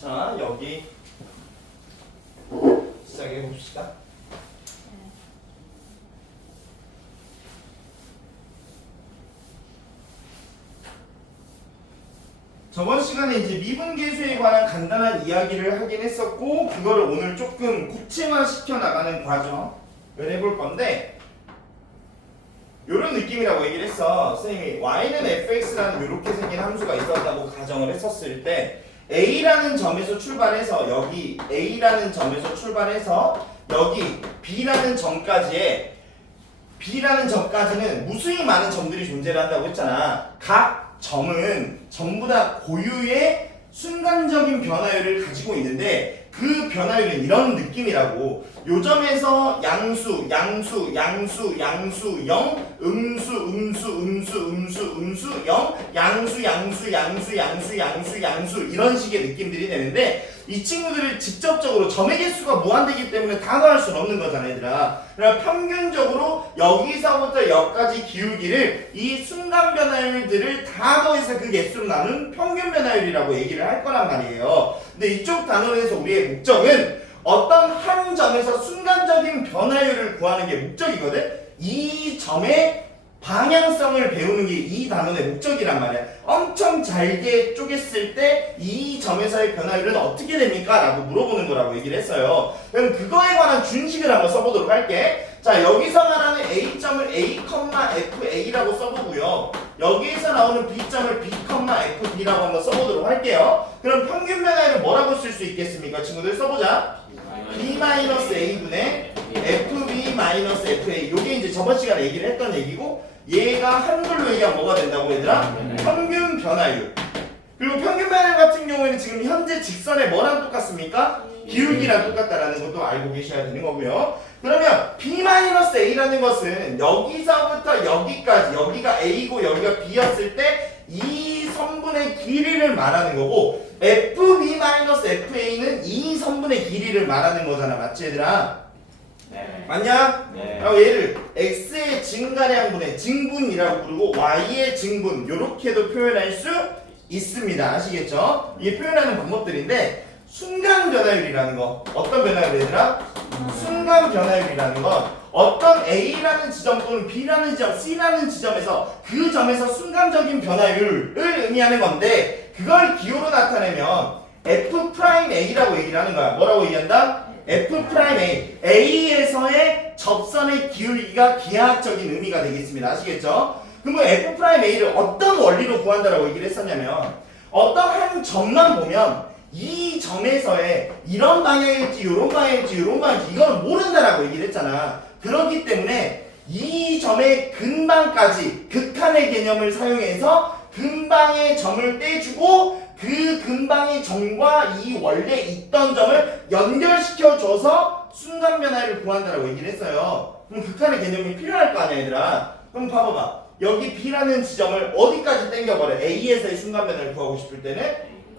자, 여기 시작해 봅시다. 저번 시간에 이제 미분계수에 관한 간단한 이야기를 하긴 했었고, 그거를 오늘 조금 구체화시켜 나가는 과정을 해볼 건데, 요런 느낌이라고 얘기를 했어. 선생님이 y는 fx라는 이렇게 생긴 함수가 있었다고 가정을 했었을 때, a라는 점에서 출발해서 여기 a라는 점에서 출발해서 여기 b라는 점까지는 무수히 많은 점들이 존재를 한다고 했잖아. 각 점은 전부 다 고유의 순간적인 변화율을 가지고 있는데, 그 변화율은 이런 느낌이라고. 요 점에서 양수, 0, 음수, 0, 양수 이런 식의 느낌들이 되는데, 이 친구들을 직접적으로 점의 개수가 무한되기 때문에 다 더할 수는 없는 거잖아, 얘들아. 그러니까 평균적으로 여기서부터 여기까지 기울기를 이 순간 변화율들을 다 더해서 그 개수로 나눈 평균 변화율이라고 얘기를 할 거란 말이에요. 근데 이쪽 단원에서 우리의 목적은 어떤 한 점에서 순간적인 변화율을 구하는 게 목적이거든. 이 점의 방향성을 배우는 게 이 단원의 목적이란 말이야. 엄청 잘게 쪼갰을 때 이 점에서의 변화율은 어떻게 됩니까? 라고 물어보는 거라고 얘기를 했어요. 그럼 그거에 관한 준식을 한번 써보도록 할게. 자, 여기서 말하는 A점을 A, FA라고 써보고요. 여기에서 나오는 B점을 B, FB라고 한번 써보도록 할게요. 그럼 평균 변화율을 뭐라고 쓸 수 있겠습니까? 친구들 써보자. B-A분의 FB-FA. 요게 이제 저번 시간에 얘기를 했던 얘기고, 얘가 한글로 얘기하면 뭐가 된다고 얘들아? 평균 변화율. 그리고 평균 변화율 같은 경우에는 지금 현재 직선의 뭐랑 똑같습니까? 기울기랑 똑같다라는 것도 알고 계셔야 되는 거고요. 그러면 B-A라는 것은 여기서부터 여기까지, 여기가 A고 여기가 B였을 때 이 선분의 길이를 말하는 거고, FB-FA는 이 선분의 길이를 말하는 거잖아. 맞지 얘들아? 네. 맞냐? 네. 얘를 x의 증가량분의 증분이라고 부르고 y의 증분 이렇게도 표현할 수 있습니다. 아시겠죠? 이게 표현하는 방법들인데, 순간 변화율이라는 거, 어떤 변화율 얘들아? 순간 변화율이라는 건 어떤 A라는 지점 또는 B라는 지점, C라는 지점에서 그 점에서 순간적인 변화율을 의미하는 건데, 그걸 기호로 나타내면 F'A라고 얘기를 하는 거야. 뭐라고 얘기한다? F'A. A에서의 접선의 기울기가 기하학적인 의미가 되겠습니다. 아시겠죠? 그러면 F'A를 어떤 원리로 구한다라고 얘기를 했었냐면, 어떤 한 점만 보면 이 점에서의 이런 방향일지 이런 방향일지 이런 방향일지 이건 모른다라고 얘기를 했잖아. 그렇기 때문에 이 점의 근방까지 극한의 개념을 사용해서 근방의 점을 떼주고, 그 근방의 점과 이 원래 있던 점을 연결시켜줘서 순간 변화를 구한다라고 얘기를 했어요. 그럼 극한의 개념이 필요할 거 아니야 얘들아. 그럼 봐봐봐. 여기 B라는 지점을 어디까지 당겨버려? A에서의 순간 변화를 구하고 싶을 때는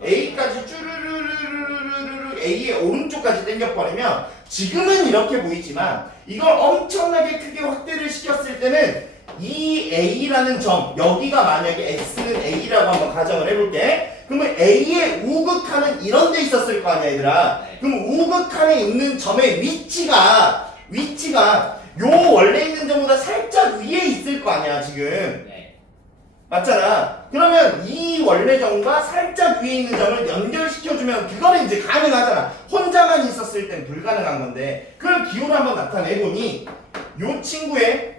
A까지 쭈르르르르르르 A의 오른쪽까지 당겨버리면 지금은 이렇게 보이지만, 이걸 엄청나게 크게 확대를 시켰을 때는 이 A라는 점, 여기가 만약에 X는 A라고 한번 가정을 해볼게. 그러면 A의 우극한은 이런 데 있었을 거 아니야 얘들아. 그럼 우극한에 있는 점의 위치가 요 원래 있는 점보다 살짝 위에 있을 거 아니야 지금. 맞잖아. 그러면 이 원래 점과 살짝 위에 있는 점을 연결시켜주면 그거는 이제 가능하잖아. 혼자만 있었을 땐 불가능한 건데, 그걸 기호로 한번 나타내보니 요 친구의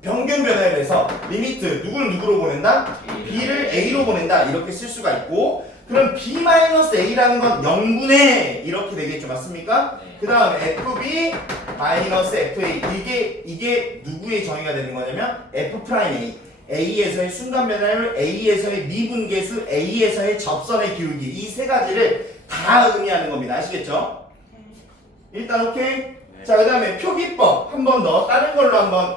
평균 변화율에서 리미트 누구로 보낸다? B를 A로 보낸다. 이렇게 쓸 수가 있고, 그럼 B-A라는 건 0분의 이렇게 되겠죠. 맞습니까? 그 다음에 FB-FA. 이게 누구의 정의가 되는 거냐면 F'A. A에서의 순간 변화율, A에서의 미분계수, A에서의 접선의 기울기, 이 세 가지를 다 의미하는 겁니다. 아시겠죠? 일단 오케이? 자, 그 다음에 표기법 한 번 더 다른 걸로 한번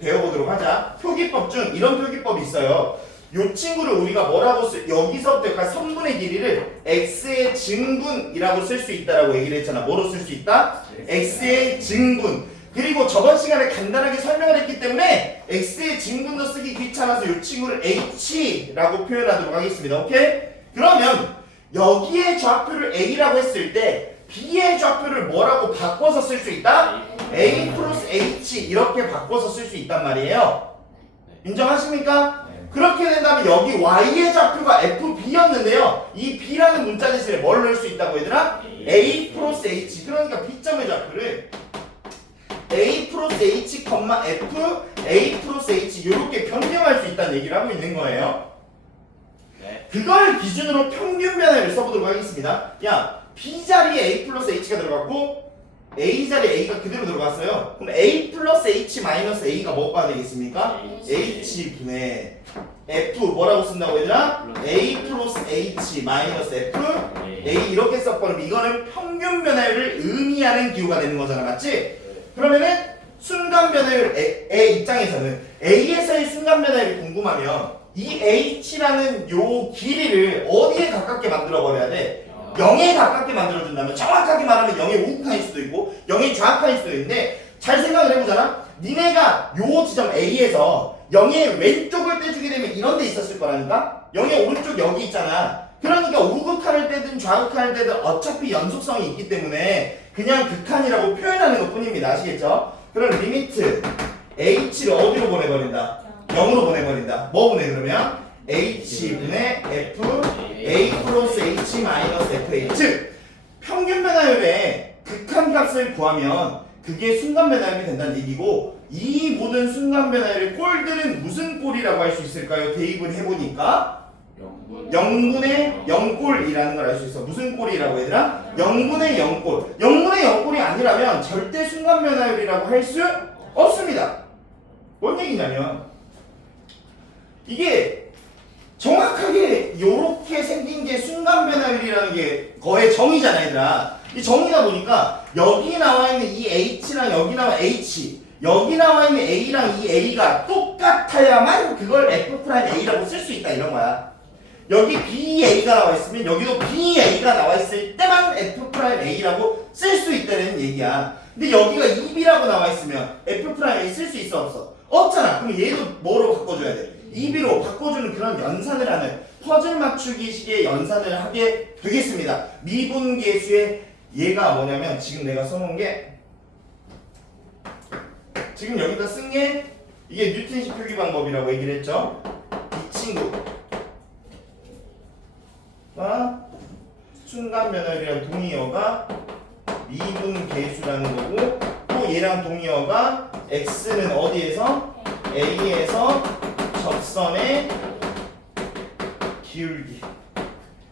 배워보도록 하자. 표기법 중 이런 표기법이 있어요. 요 친구를 우리가 뭐라고 여기서부터 여기까지 선분의 길이를 x의 증분이라고 쓸 수 있다라고 얘기를 했잖아. 뭐로 쓸 수 있다? x의 증분. 그리고 저번 시간에 간단하게 설명을 했기 때문에 x의 증분도 쓰기 귀찮아서 이 친구를 h라고 표현하도록 하겠습니다. 오케이? 그러면 여기에 좌표를 A라고 했을 때 B의 좌표를 뭐라고 바꿔서 쓸 수 있다? A 플러스 H 이렇게 바꿔서 쓸 수 있단 말이에요. 인정하십니까? 그렇게 된다면 여기 Y의 좌표가 FB였는데요. 이 B라는 문자 대신에 뭘 넣을 수 있다고 얘들아? A 플러스 H. 그러니까 B점의 좌표를 A 플러스 H, F, A 플러스 H 이렇게 변경할 수 있다는 얘기를 하고 있는 거예요. 그걸 기준으로 평균 변화를 써보도록 하겠습니다. 야, B 자리에 A 플러스 H가 들어갔고 A 자리에 A가 그대로 들어갔어요. 그럼 A 플러스 H 마이너스 A가 뭐가 되겠습니까? H분의 F 뭐라고 쓴다고 얘들아? A 플러스 H 마이너스 F A 이렇게 써버리면 이거는 평균 변화율을 의미하는 기호가 되는 거잖아. 맞지? 그러면은 순간 변화율의 입장에서는 A에서의 순간 변화율이 궁금하면 이 H라는 요 길이를 어디에 가깝게 만들어 버려야 돼? 0에 가깝게 만들어준다면 정확하게 말하면 0의 우극한일 수도 있고 0의 좌극한일 수도 있는데 잘 생각을 해보잖아. 니네가 요 지점 A에서 0의 왼쪽을 떼주게 되면 이런 데 있었을 거라니까? 0의 오른쪽 여기 있잖아. 그러니까 우극한을 떼든 좌극한을 떼든 어차피 연속성이 있기 때문에 그냥 극한이라고 표현하는 것 뿐입니다. 아시겠죠? 그럼 리미트 H를 어디로 보내버린다? 0으로 보내버린다. 뭐 보내 그러면? H분의 F A 플러스 H 마이너스 FA. 즉 평균 변화율의 극한값을 구하면 그게 순간 변화율이 된다는 얘기고 이 모든 순간 변화율의 꼴들은 무슨 꼴이라고 할 수 있을까요? 대입을 해보니까 0분의 0꼴이라는 걸 알 수 있어. 무슨 꼴이라고 얘들아? 0분의 0꼴. 0분의 0꼴이 아니라면 절대 순간 변화율이라고 할 수 없습니다. 뭔 얘기냐면 이게 정확하게 요렇게 생긴 게 순간 변화율이라는 게 거의 정의잖아 얘들아. 이 정의다 보니까 여기 나와 있는 이 H랑 여기 나와 H 여기 나와 있는 A랑 이 A가 똑같아야만 그걸 F'A라고 쓸 수 있다 이런 거야. 여기 BA가 나와 있으면 여기도 BA가 나와 있을 때만 F'A라고 쓸 수 있다는 얘기야. 근데 여기가 2B라고 나와 있으면 F'A 쓸 수 있어 없어? 없잖아. 그럼 얘도 뭐로 바꿔줘야 돼? 2B로 바꿔주는 그런 연산을 하는 퍼즐 맞추기 식의 연산을 하게 되겠습니다. 미분계수의 얘가 뭐냐면 지금 내가 써놓은 게 지금 여기다 쓴 게 이게 뉴턴식 표기 방법이라고 얘기를 했죠. 이 친구가 순간 변화율이랑 동의어가 미분계수라는 거고 또 얘랑 동의어가 x는 어디에서? A에서 접선의 기울기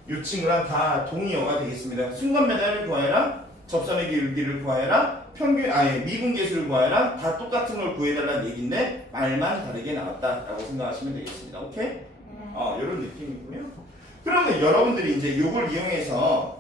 이 친구랑 다 동의어가 되겠습니다. 순간 변화를 구하여라, 접선의 기울기를 구하여라, 평균 미분계수를 구하여라 다 똑같은 걸 구해달라는 얘기인데 말만 다르게 나왔다라고 생각하시면 되겠습니다. 오케이? 이런 느낌이고요. 그러면 여러분들이 이제 이걸 이용해서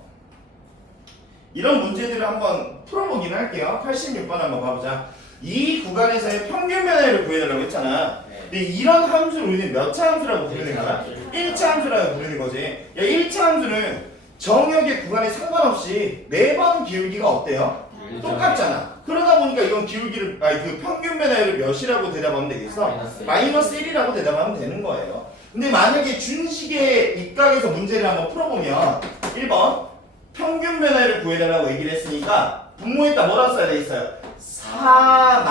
이런 문제들을 한번 풀어보기는 할게요. 86번 한번 봐보자. 이 구간에서의 평균 변화율을 구해달라고 했잖아. 근데 이런 함수를 우리는 몇 차 함수라고 부르는 거야? 1차 함수라고 부르는 거지. 야, 1차 함수는 정역의 구간에 상관없이 매번 기울기가 어때요? 똑같잖아. 그러다 보니까 이건 기울기를 그 평균 변화율을 몇이라고 대답하면 되겠어? 마이너스 1이라고 대답하면 되는 거예요. 근데 만약에 준식의 입각에서 문제를 한번 풀어보면 1번 평균 변화율을 구해달라고 얘기를 했으니까 분모에다 뭐라고 써야 돼 있어요?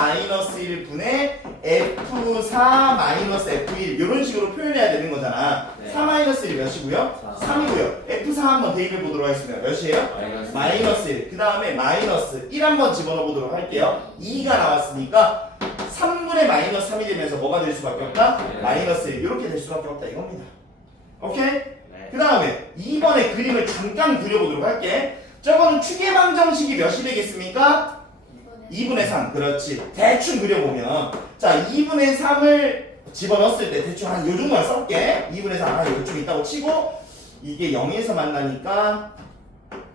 4-1분의 F4-F1 이런 식으로 표현해야 되는 거잖아. 4-1이 몇이고요? 3이고요. F4 한번 대입해 보도록 하겠습니다. 몇이에요? 마이너스 1. 그 다음에 마이너스 1 한번 집어넣어 보도록 할게요. 2가 나왔으니까 3분의 마이너스 3이 되면서 뭐가 될 수밖에 없다? 마이너스 1 이렇게 될 수밖에 없다 이겁니다. 오케이? 그 다음에 2번의 그림을 잠깐 그려보도록 할게. 저거는 추계방정식이 몇이 되겠습니까? 2분의 3. 그렇지. 대충 그려보면 자 2분의 3을 집어넣었을 때 대충 한 요 정도만 써볼게. 2분의 3 요쯤 있다고 치고 이게 0에서 만나니까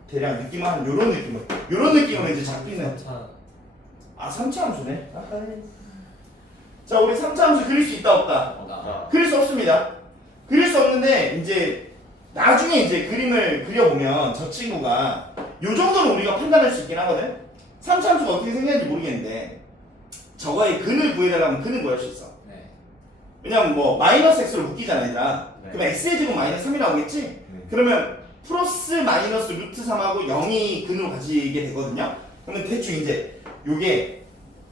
대략 느낌은 한 요런 느낌으로 이제 잡히는 3차 함수네. 자 우리 3차 함수 그릴 수 있다 없다? 그릴 수 없습니다. 그릴 수 없는데 이제 나중에 이제 그림을 그려보면 저 친구가 요 정도는 우리가 판단할 수 있긴 하거든. 3차 함수가 어떻게 생겼는지 모르겠는데 저거의 근을 구해달라면 근은 구할 수 있어. 왜냐면 뭐 마이너스 x로 묶이잖아 얘들아. 그럼 x의 제곱 마이너스 3이 나오겠지? 그러면 플러스 마이너스 루트 3하고 0이 근으로 가지게 되거든요. 그러면 대충 이제 요게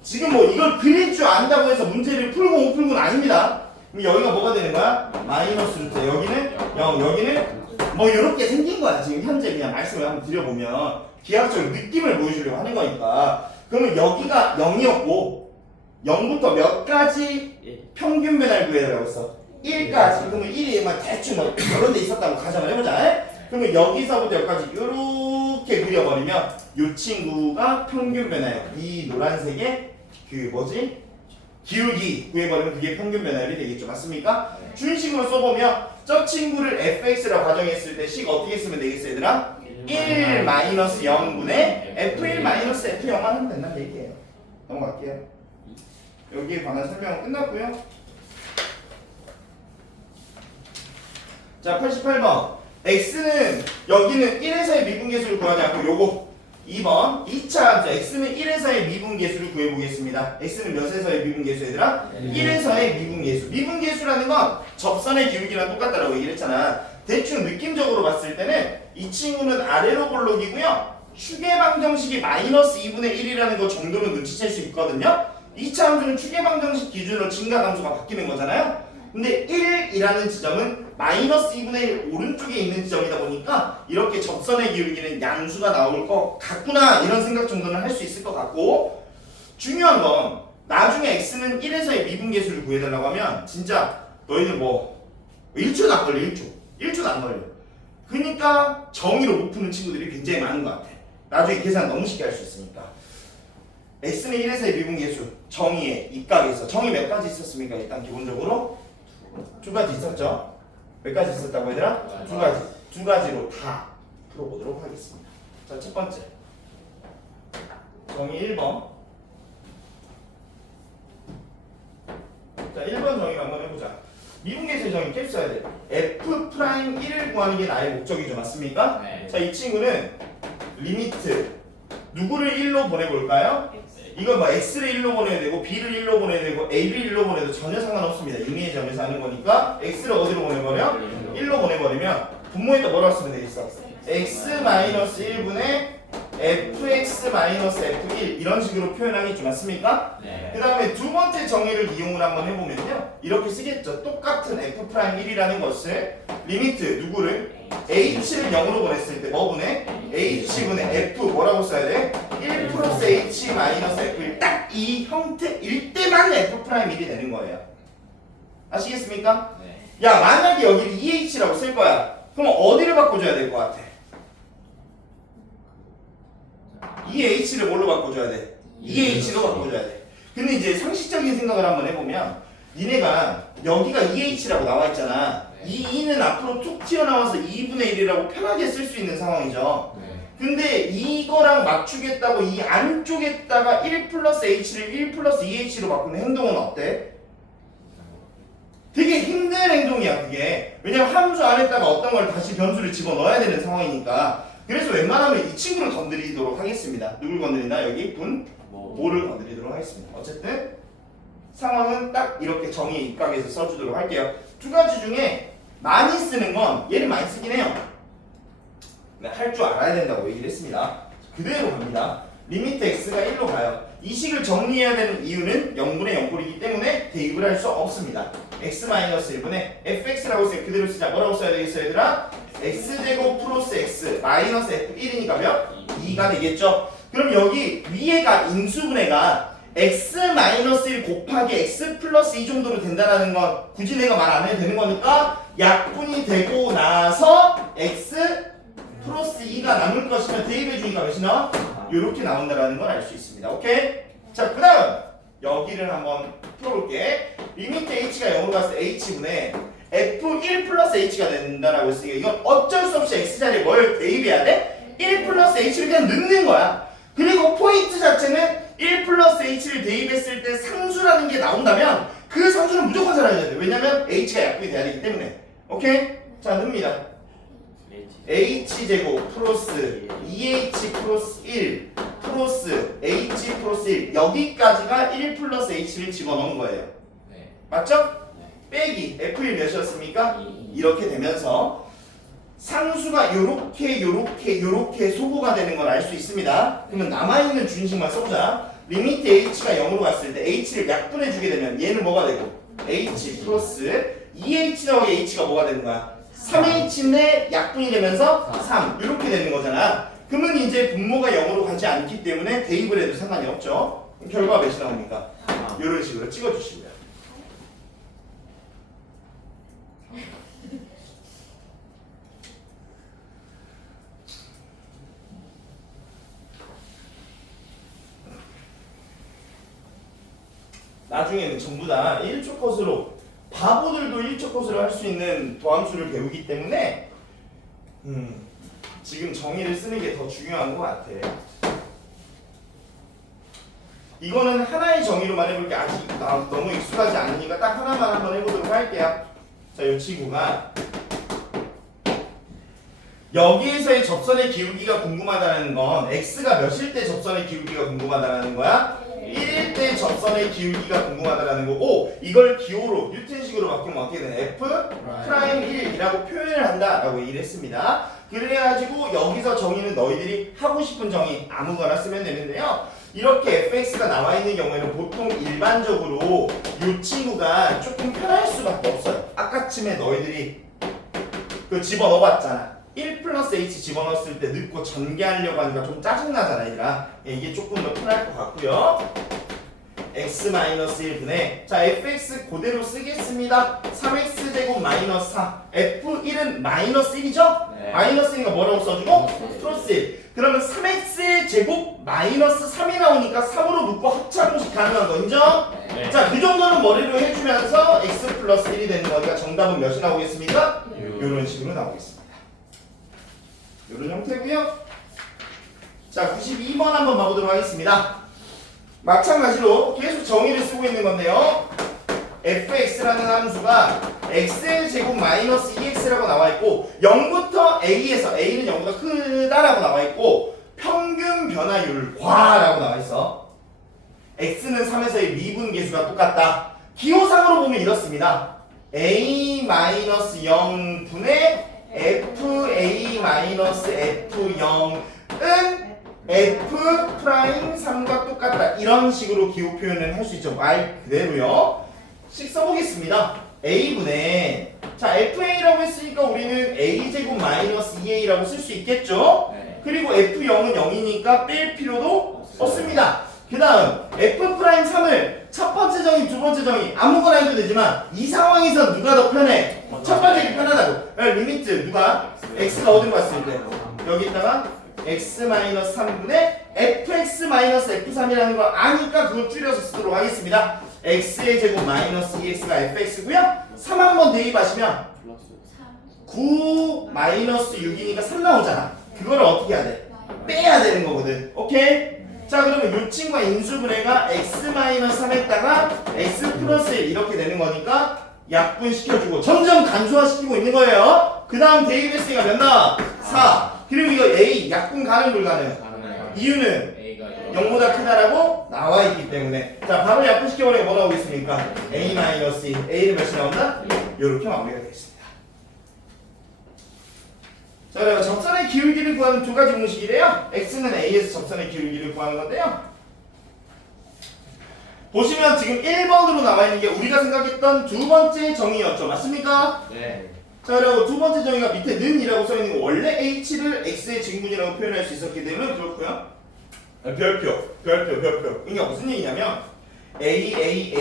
지금 뭐 이걸 그릴 줄 안다고 해서 문제를 풀고 못 풀고는 아닙니다. 그럼 여기가 뭐가 되는 거야? 마이너스 루트. 여기는 0, 여기는 뭐 이렇게 생긴 거야. 지금 현재 그냥 말씀을 한번 드려보면 기하학적으로 느낌을 보여주려고 하는 거니까. 그러면 여기가 0이었고 0부터 몇 가지 평균 변화를 구해달라고 했어? 1까지. 그러면 1이 막 대충 뭐 여러 데 있었다고 가정을 해보자. 그러면 여기서부터 여기까지 이렇게 그려버리면 이 친구가 평균 변화예요. 이 노란색의 그 뭐지? 기울기 구해버리면 그게 평균 변화율이 되겠죠. 맞습니까? 준식으로 써보면 저 친구를 fx라고 가정했을 때 식 어떻게 쓰면 되겠어 얘들아? 1 마이너스 0분의 f1 마이너스 f0만 하면 된다는 얘기예요. 넘어갈게요. 여기에 관한 설명은 끝났고요. 자 88번 x는 여기는 1에서의 미분계수를 구하지 않고 요거 2번 2차 x는 1에서의 미분계수를 구해보겠습니다. x는 몇에서의 미분계수 얘들아? 1에서의 미분계수. 미분계수라는 건 접선의 기울기랑 똑같다라고 얘기를 했잖아. 대충 느낌적으로 봤을 때는 이 친구는 아래로 볼록이고요. 추계방정식이 마이너스 2분의 1이라는 거 정도는 눈치챌 수 있거든요. 2차 함수는 추계방정식 기준으로 증가함수가 바뀌는 거잖아요. 근데 1이라는 지점은 마이너스 2분의 1 오른쪽에 있는 지점이다 보니까 이렇게 접선의 기울기는 양수가 나올 것 같구나 이런 생각 정도는 할 수 있을 것 같고, 중요한 건 나중에 x는 1에서의 미분계수를 구해달라고 하면 진짜 너희들 뭐 1초도 안 걸려. 1초도 안 걸려. 그러니까 정의로 못 푸는 친구들이 굉장히 많은 것 같아. 나중에 계산 너무 쉽게 할 수 있으니까. x는 1에서의 미분계수 정의에 입각에서 정의 몇 가지 있었습니까? 일단 기본적으로 두 가지 있었죠? 몇 가지 있었다고 얘들아? 두 가지. 두 가지로 다 풀어보도록 하겠습니다. 자, 첫 번째. 정의 1번. 자, 1번 정의를 한번 해보자. 미분계수의 정의 캡 써야 돼. f'1을 구하는 게 나의 목적이죠. 맞습니까? 네. 자, 이 친구는 리미트 누구를 1로 보내볼까요? 이건 뭐 x를 1로 보내야 되고 b를 1로 보내야 되고 a를 1로 보내도 전혀 상관없습니다. 인위의 점에서 하는 거니까 x를 어디로 보내버려? 1로 보내버리면 분모에다 뭐라고 쓰면 되겠어? x-1분의 fx-f1 이런 식으로 표현하겠죠. 맞습니까? 네. 그 다음에 두 번째 정의를 이용을 한번 해보면요 이렇게 쓰겠죠. 똑같은 f'1이라는 것을 리미트 누구를? h를 0으로 보냈을 때 뭐 분의? h분의 f 뭐라고 써야 돼? 1 플러스 h 마이너스 f1 딱 이 형태일 때만 f'1이 되는 거예요. 아시겠습니까? 네. 야 만약에 여기를 2h라고 쓸 거야. 그럼 어디를 바꿔줘야 될 것 같아? 2h를 뭘로 바꿔줘야 돼? 2h로 바꿔줘야 돼. 근데 이제 상식적인 생각을 한번 해보면 니네가 여기가 2h라고 나와 있잖아. 이 2는 앞으로 툭 튀어나와서 2분의 1이라고 편하게 쓸 수 있는 상황이죠. 근데 이거랑 맞추겠다고 이 안쪽에다가 1 플러스 h를 1 플러스 2h로 바꾸는 행동은 어때? 되게 힘든 행동이야 그게. 왜냐면 함수 안에다가 어떤 걸 다시 변수를 집어넣어야 되는 상황이니까. 그래서 웬만하면 이 친구를 건드리도록 하겠습니다. 누굴 건드리나? 여기 분 모를 건드리도록 하겠습니다. 어쨌든 상황은 딱 이렇게 정의 입각해서 써주도록 할게요. 두 가지 중에 많이 쓰는 건 얘를 많이 쓰긴 해요. 할 줄 알아야 된다고 얘기를 했습니다. 그대로 갑니다. 리미트 x가 1로 가요. 이 식을 정리해야 되는 이유는 0분의 0꼴이기 때문에 대입을 할 수 없습니다. x-1분의 fx라고 써요. 그대로 쓰자. 뭐라고 써야 되겠어요 얘들아? x제곱 플러스 x 마이너스 f1이니까 몇? 2가 되겠죠. 그럼 여기 위에가 인수분해가 x-1 곱하기 x 플러스 2 정도로 된다는 건 굳이 내가 말 안 해도 되는 거니까 약분이 되고 나서 x 플러스 2가 남을 것이면 대입해주니까 몇이 나와? 이렇게 나온다는 걸 알 수 있습니다. 오케이? 자, 그 다음 여기를 한번 풀어볼게. 리미트 h가 0으로 갔을 때 h분의 f1 플러스 h가 된다라고 했으니까 이건 어쩔 수 없이 x자리에 뭘 대입해야 돼? 1 플러스 h를 그냥 넣는 거야. 그리고 포인트 자체는 1 플러스 h를 대입했을 때 상수라는 게 나온다면 그 상수는 무조건 살아야 돼. 왜냐면 h가 약분이 돼야 되기 때문에. 오케이? 자, 넣습니다. h제곱 플러스 2h 플러스 1 플러스 h 플러스 1 여기까지가 1 플러스 h를 집어넣은 거예요. 네. 맞죠? 네. 빼기 f1 몇이었습니까? 2. 이렇게 되면서 상수가 요렇게 소구가 되는 걸 알 수 있습니다. 그러면 남아있는 준식만 써보자. 리미트 h가 0으로 갔을 때 h를 약분해주게 되면 얘는 뭐가 되고 h 플러스 2h 더하기 h가 뭐가 되는 거야? 3h인데 약분이 되면서 3 이렇게 되는 거잖아. 그러면 이제 분모가 0으로 가지 않기 때문에 대입을 해도 상관이 없죠. 그럼 결과가 몇이 나옵니까? 이런 식으로 찍어주시고요. 나중에는 전부 다 1초 컷으로 바보들도 1초 컷으로 할 수 있는 도함수를 배우기 때문에 지금 정의를 쓰는 게 더 중요한 것 같아. 이거는 하나의 정의로만 해볼게. 아직 너무 익숙하지 않으니까 딱 하나만 한번 해보도록 할게요. 자, 이 친구가 여기에서의 접선의 기울기가 궁금하다는 건 x가 몇일 때 접선의 기울기가 궁금하다는 거야? 1일 때 접선의 기울기가 궁금하다는 거고, 이걸 기호로 뉴턴식으로 바꾸면 어떻게 되나? f 프라임 1이라고 표현을 한다라고 얘기를 했습니다. 그래가지고 여기서 정의는 너희들이 하고 싶은 정의 아무거나 쓰면 되는데요. 이렇게 fx가 나와 있는 경우에는 보통 일반적으로 이 친구가 조금 편할 수밖에 없어요. 아까쯤에 너희들이 그 집어넣어봤잖아. 1 플러스 h 집어넣었을 때 넣고 전개하려고 하니까 좀 짜증나잖아, 얘들아. 이게 조금 더 편할 것 같고요. x-1분의 자 fx 그대로 쓰겠습니다. 3x 제곱 마이너스 4 f1은 마이너스 1이죠? 네. 마이너스 1이니까 뭐라고 써주고? 플러스 1. 그러면 3x 제곱 마이너스 3이 나오니까 3으로 묶고 합차공식 가능한 거 인정? 네. 자, 그 정도는 머리로 해주면서 x 플러스 1이 되는 거니까 정답은 몇이 나오겠습니까? 이런 식으로 나오겠습니다. 이런 형태고요. 자, 92번 한번 봐보도록 하겠습니다. 마찬가지로 계속 정의를 쓰고 있는 건데요. fx라는 함수가 x의 제곱 마이너스 2x라고 나와 있고 0부터 a에서 a는 0보다 크다라고 나와 있고 평균 변화율 과라고 나와 있어. x는 3에서의 미분계수가 똑같다. 기호상으로 보면 이렇습니다. a-0분의 fa-f0은 f 프라임 3과 똑같다. 이런 식으로 기호 표현을 할 수 있죠. 말 그대로요. 식 써보겠습니다. a분의 자 fa라고 했으니까 우리는 a제곱 마이너스 2a라고 쓸 수 있겠죠. 네. 그리고 f0은 0이니까 뺄 필요도 없습니다. 그 다음 f 프라임 3을 첫 번째 정의, 두 번째 정의 아무거나 해도 되지만 이 상황에서 누가 더 편해? 첫 번째 게 편하다고. 리미트 누가? x가 어디로 갔을 때? 여기다가 x-3분의 fx-f3이라는 걸 아니까 그걸 줄여서 쓰도록 하겠습니다. x의 제곱 마이너스 2x가 fx고요. 3 한번 대입하시면 9 마이너스 6이니까 3 나오잖아. 그거를 어떻게 해야 돼? 빼야 되는 거거든. 오케이? 자, 그러면 이 친구가 인수분해가 x-3에다가 x 플러스 1 이렇게 되는 거니까 약분시켜주고 점점 간소화시키고 있는 거예요. 그 다음 대입했으니까 몇 나와? 4. 그리고 이거 a 약분 가능 불가능? 이유는 0보다 크다라고 나와 있기 때문에. 자, 바로 약분시켜보니까 뭐 나오겠습니까? a-2 a는 몇이 나온다? 이렇게 마무리가 되겠습니다. 자, 그리고 접선의 기울기를 구하는 두 가지 공식이래요. x는 a에서 접선의 기울기를 구하는 건데요. 보시면 지금 1번으로 나와 있는 게 우리가 생각했던 두 번째 정의였죠. 맞습니까? 네. 자, 그리고 두 번째 정의가 밑에 는이라고 써 있는 거 원래 h를 x의 증분이라고 표현할 수 있었기 때문에 그렇고요. 별표. 그러니까 무슨 얘기냐면 a h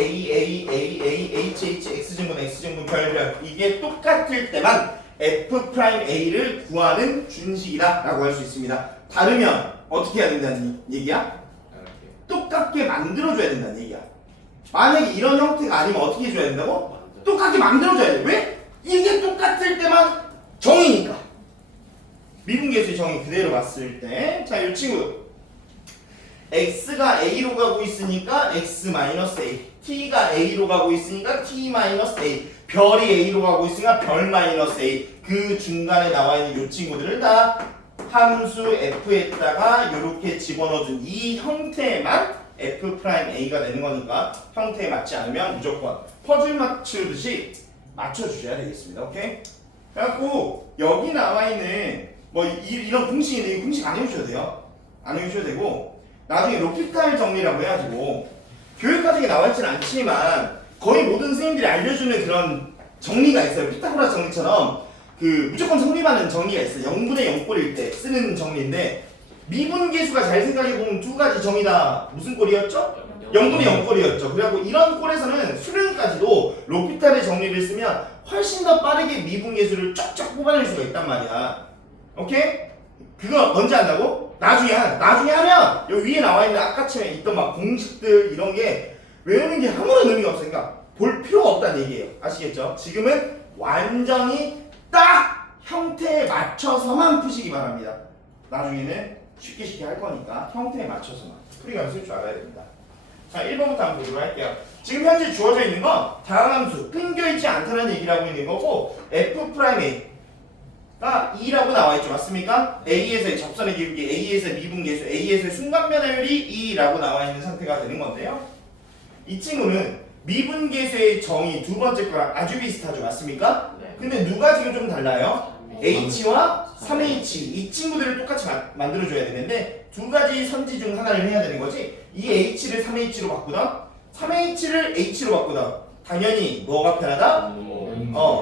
x 증분 별별 이게 똑같을 때만 f 프라임 a를 구하는 준식이다라고 할 수 있습니다. 다르면 어떻게 해야 된다는 얘기야? 똑같게 만들어줘야 된다는 얘기야. 만약에 이런 형태가 아니면 어떻게 해줘야 된다고? 똑같게 만들어줘야 돼. 왜? 이게 똑같을 때만 정의니까. 미분계수의 정의 그대로 봤을 때, 자, 이 친구 x가 a로 가고 있으니까 x-a, t가 a로 가고 있으니까 t-a, 별이 a로 가고 있으니까 별-a. 그 중간에 나와 있는 이 친구들을 다 함수 f에다가 이렇게 집어넣어준 이 형태만 f 프라임 a가 되는 거니까 형태에 맞지 않으면 무조건 퍼즐 맞추듯이 맞춰주셔야 되겠습니다. 오케이? 그래갖고 여기 나와 있는 뭐 이런 공식인데 이 공식 안 외우셔도 돼요. 안 외우셔도 되고 나중에 로피탈 정리라고 해가지고 교육과정에 나와 있지는 않지만 거의 모든 선생님들이 알려주는 그런 정리가 있어요. 피타고라스 정리처럼 그 무조건 성립하는 정리가 있어요. 0분의 0꼴일 때 쓰는 정리인데 미분계수가 잘 생각해보면 두 가지 정의 다 무슨 꼴이었죠? 0분의 0꼴이었죠. 그래갖고 이런 꼴에서는 수능까지도 로피탈의 정리를 쓰면 훨씬 더 빠르게 미분계수를 쫙쫙 뽑아낼 수가 있단 말이야. 오케이? 그거 언제 한다고? 나중에 하면 여기 위에 나와 있는 아까처럼 있던 막 공식들 이런 게 외우는 게 아무런 의미가 없으니까 볼 필요가 없다는 얘기예요. 아시겠죠? 지금은 완전히 딱 형태에 맞춰서만 푸시기 바랍니다. 나중에는 쉽게 할 거니까 형태에 맞춰서만 풀이가 쓸 줄 알아야 됩니다. 자, 1번부터 한번 보도록 할게요. 지금 현재 주어져 있는 건 다항함수 끊겨있지 않다는 얘기를 하고 있는 거고 F'A가 2라고 나와있죠. 맞습니까? A에서의 접선의 기울기, A에서의 미분계수, A에서의 순간변화율이 2라고 나와있는 상태가 되는 건데요. 이 친구는 미분계수의 정의 두 번째 거랑 아주 비슷하죠. 맞습니까? 근데 누가 지금 좀 달라요? H와 3H 이 친구들을 똑같이 만들어줘야 되는데 두 가지 선지 중 하나를 해야 되는 거지. 이 H를 3H로 바꾸던 3H를 H로 바꾸던 당연히 뭐가 편하다?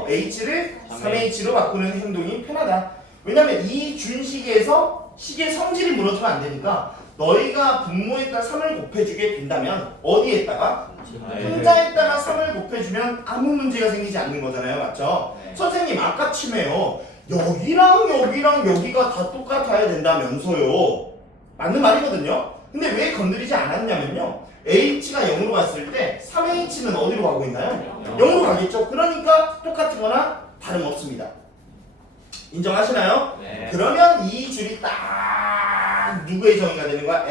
H를 3H로 바꾸는 행동이 편하다. 왜냐면 이 준식에서 식의 성질이 무너지면 안 되니까 너희가 분모에다 3을 곱해주게 된다면 어디에다가? 분자에다가 3을 곱해주면 아무 문제가 생기지 않는 거잖아요. 맞죠? 선생님 아까 치매요. 여기랑 여기가 다 똑같아야 된다면서요. 맞는 말이거든요. 근데 왜 건드리지 않았냐면요. H가 0으로 갔을 때 3H는 어디로 가고 있나요? 0으로 가겠죠. 그러니까 똑같은 거나 다름없습니다. 인정하시나요? 네. 그러면 이 줄이 딱 누구의 정의가 되는 거야?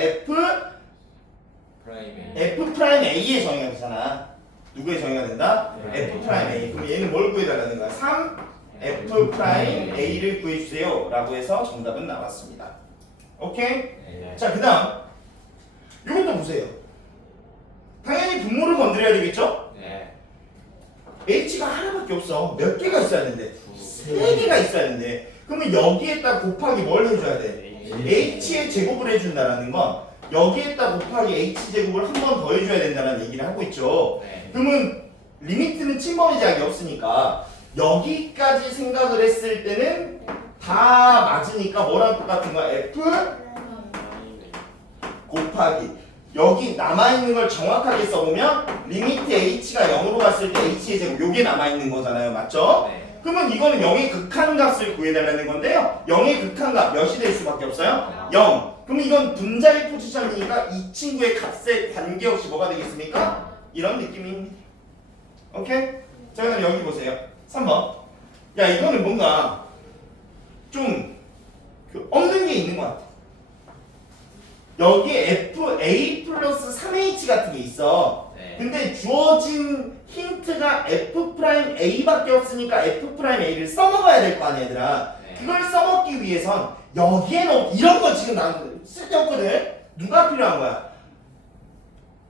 F'A의 정의가 되잖아. 누구의 정의가 된다? F'A. 그럼 얘는 뭘 구해달라는 거야? 3F'A를 구해주세요 라고 해서 정답은 나왔습니다. 오케이? 자, 그 다음 이것도 보세요. 당연히 분모를 건드려야 되겠죠? H가 하나밖에 없어. 몇 개가 있어야 되는데? 3개가 있어야 되는데 그러면 여기에다 곱하기 뭘 해줘야 돼? H의 제곱을 해준다는 건 여기에다 곱하기 H제곱을 한 번 더 해줘야 된다는 얘기를 하고 있죠. 그러면 리미트는 침범의 제약이 없으니까 여기까지 생각을 했을 때는 다 맞으니까 뭐랑 똑같은 거야? F 곱하기 여기 남아있는 걸 정확하게 써보면 리미트 H가 0으로 갔을 때 H의 제곱 요게 남아있는 거잖아요. 맞죠? 그러면 이거는 0의 극한값을 구해달라는 건데요. 0의 극한값 몇이 될 수밖에 없어요? 0. 그럼 이건 분자의 포지션이니까 이 친구의 값에 관계없이 뭐가 되겠습니까? 이런 느낌입니다. 오케이? 자, 그럼 여기 보세요. 3번. 야, 이거는 뭔가 좀 없는 게 있는 것 같아. 여기에 FA 플러스 3H 같은 게 있어. 근데 주어진 힌트가 F'A밖에 없으니까 F'A를 써먹어야 될 거 아니야, 얘들아. 그걸 써먹기 위해선 여기에는 이런 거 지금 난 쓸데없거든. 누가 필요한 거야?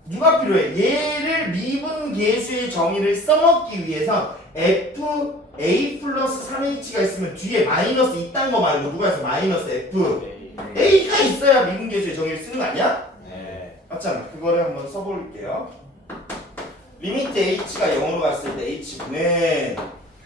누가 필요해? 얘를 미분계수의 정의를 써먹기 위해선 FA 플러스 3H가 있으면 뒤에 마이너스 있다는 거 말고 누가 있어? 마이너스 FA가 있어야 미분계수의 정의를 쓰는 거 아니야? 맞잖아. 그거를 한번 써볼게요. 리미트 H가 0으로 갔을 때 H분은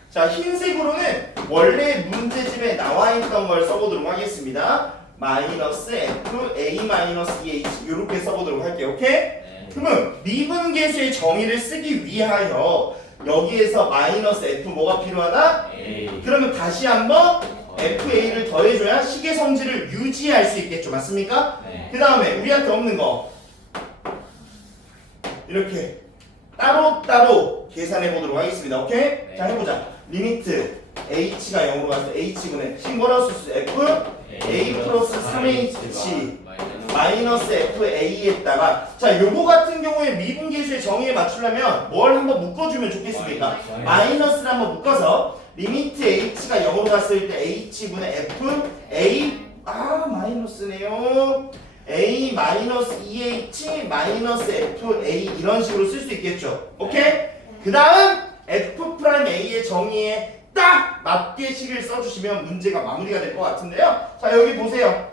자, 흰색으로는 원래 문제집에 나와있던 걸 써보도록 하겠습니다. 마이너스 FA 마이너스 EH 이렇게 써보도록 할게요. 오케이? 그러면 미분계수의 정의를 쓰기 위하여 여기에서 마이너스 F 뭐가 필요하다? 그러면 다시 한번 FA를 더해줘야 식의 성질을 유지할 수 있겠죠. 맞습니까? 그 다음에 우리한테 없는 거 이렇게 따로따로 계산해 보도록 하겠습니다. 오케이? 자, 해보자. 리미트 H가 0으로 가서 H분의 뭐라고 쓸 수? F A 플러스 3H 마이너스 FA에다가 자, 요거 같은 경우에 미분계수의 정의에 맞추려면 뭘 한번 묶어주면 좋겠습니까? 마이너스를 한번 묶어서 리미트 H가 0으로 갔을 때 H분의 F A 마이너스네요. A 마이너스 EH 마이너스 FA 이런 식으로 쓸 수 있겠죠. 오케이? 그 다음 F'A의 정의에 딱 맞게 식을 써주시면 문제가 마무리가 될 것 같은데요. 자, 여기 보세요.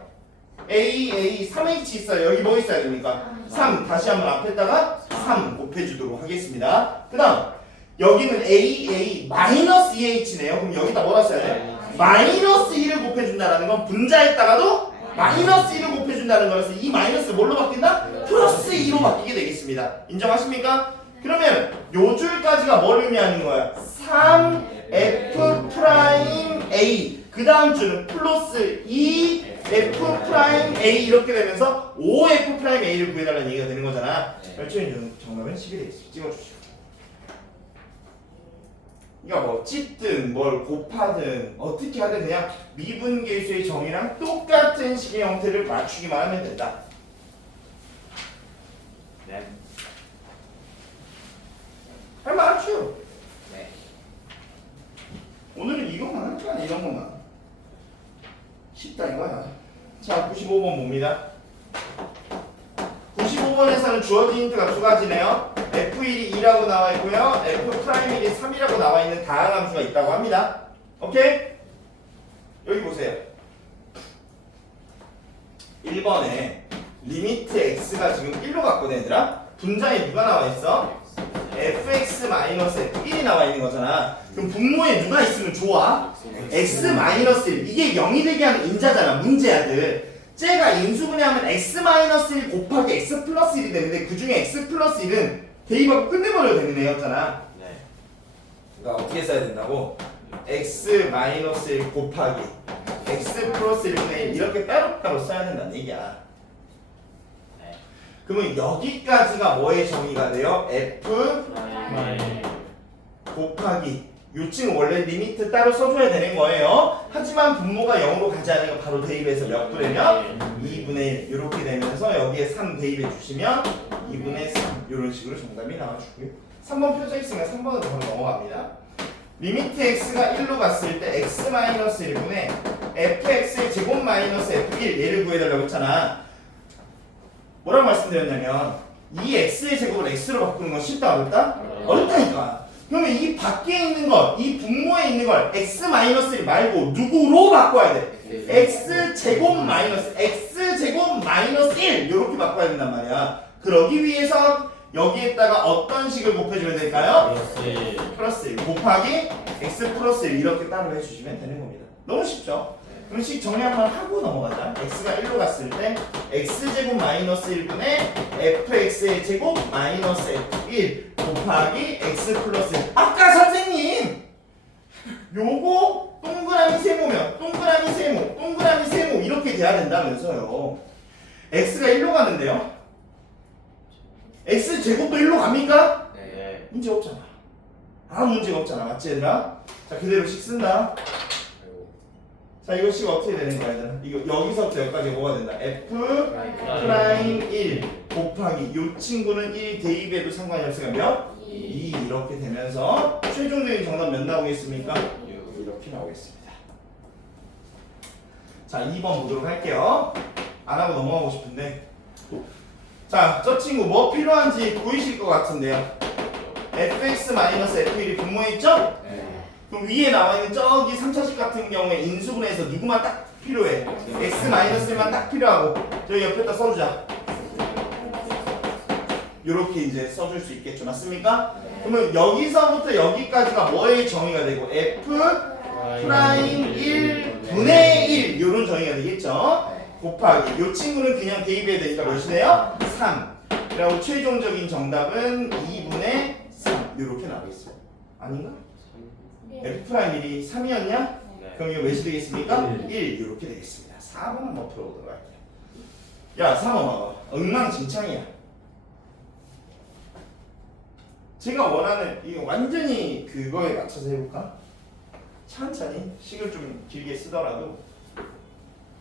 A, 3H 있어요. 여기 뭐 있어야 됩니까? 3. 다시 한번 앞에다가 3 곱해주도록 하겠습니다. 그 다음 여기는 A, 마이너스 2H네요. 그럼 여기다 뭐라 써야 돼? 마이너스 2를 곱해준다는 건 분자에다가도 마이너스 1을 곱해준다는 거라서 이 마이너스를 뭘로 바뀐다? 플러스 2로 바뀌게 되겠습니다. 인정하십니까? 그러면 요 줄까지가 뭘 의미하는 거야? 3F 프라임 A 그 다음 줄은 플러스 2F 프라임 A 이렇게 되면서 5F 프라임 A를 구해달라는 얘기가 되는 거잖아. 결정인 정답은 10이 되겠습니다. 찍어주시오. 그러니까 뭐 찢든 뭘 곱하든 어떻게 하든 그냥 미분계수의 정의랑 똑같은 식의 형태를 맞추기만 하면 된다. 네. 할 만하죠? 네. 오늘은 이것만 할 거 아니야, 이런 것만. 쉽다 이거야. 자, 95번 봅니다. 95번에서는 주어진 힌트가 두 가지네요. F1이 2라고 나와 있고요. F'1이 3이라고 나와 있는 다항 함수가 있다고 합니다. 오케이? 여기 보세요. 1번에 리미트 x가 지금 1로 갔거든 얘들아. 분자에 누가 나와 있어? fx-f1이 나와 있는 거잖아. 그럼 분모에 누가 있으면 좋아? x-1 이게 0이 되게 하는 인자잖아. 문제야들. 쟤가 인수분해하면 x-1 곱하기 x 플러스 1이 되는데 그 중에 x 플러스 1은 대입하고 끝내버려도 되는 애였잖아. 네. 그러니까 어떻게 써야 된다고? x-1 곱하기 x 플러스 1분의 1 이렇게 따로따로 써야 된다는 얘기야. 네. 그러면 여기까지가 뭐의 정의가 돼요? f 곱하기 요 층은 원래 리미트 따로 써줘야 되는 거예요. 하지만 분모가 0으로 가지 않으니까 바로 대입해서 몇 분의면 2분의 1 이렇게 되면서 여기에 3 대입해 주시면 2분의 3 이런 식으로 정답이 나와주고요. 3번 펴져 있으면 3번으로 바로 넘어갑니다. 리미트 x가 1로 갔을 때 x-1분의 fx의 제곱 마이너스 f1 얘를 구해달라고 했잖아. 뭐라고 말씀드렸냐면 이 x의 제곱을 x로 바꾸는 건 쉽다 어렵다? 어렵다니까. 그러면 이 밖에 있는 것, 이 분모에 있는 걸 x-1 말고 누구로 바꿔야 돼? x제곱 마이너스 1 이렇게 바꿔야 된단 말이야. 그러기 위해서 여기에다가 어떤 식을 곱해주면 될까요? 플러스 1 곱하기 x 플러스 1 이렇게 따로 해주시면 되는 겁니다. 너무 쉽죠? 그럼 식 정리 한번 하고 넘어가자. x가 1로 갔을 때 x제곱 마이너스 1분의 fx의 제곱 마이너스 f1 곱하기 x 플러스 1. 아까 선생님 요거 동그라미 세모면 동그라미 세모 동그라미 세모 이렇게 돼야 된다면서요. x가 1로 가는데요. x 제곱도 1로 갑니까? 네. 문제 없잖아. 아무 문제가 없잖아. 맞지 얘들아? 자 그대로 식 쓴다. 자 이거 식 어떻게 되는 거야 얘들아? 이거 여기서부터 여기까지 뭐가 된다? f 프라임 1 곱하기 요 친구는 1 대입해도 상관이 없으니까 몇? 2 이렇게 되면서 최종적인 정답 몇 나오겠습니까? 6 이렇게 나오겠습니다. 자 2번 보도록 할게요. 안 하고 넘어가고 싶은데 자 저 친구 뭐 필요한지 보이실 것 같은데요. fx-f1이 분모에 있죠? 네. 그럼 위에 나와 있는 저기 3차식 같은 경우에 인수분해에서 누구만 딱 필요해? x-1만 딱 필요하고 저기 옆에다 써주자. 요렇게 이제 써줄 수 있겠죠. 맞습니까? 그러면 여기서부터 여기까지가 뭐의 정의가 되고 f 프라임 1분의 1 요런 정의가 되겠죠. 곱하기 요 친구는 그냥 대입해야 되니까 몇이네요? 3. 그리고 최종적인 정답은 2분의 3 요렇게 나오겠어요. 아닌가? f'1이 3이었냐? 네. 그럼 이거 몇이 되겠습니까? 1 이렇게 되겠습니다. 4번 한번 풀어보도록 할게요. 야 3번 봐봐. 엉망진창이야. 제가 원하는 이거 완전히 그거에 맞춰서 해볼까? 천천히 식을 좀 길게 쓰더라도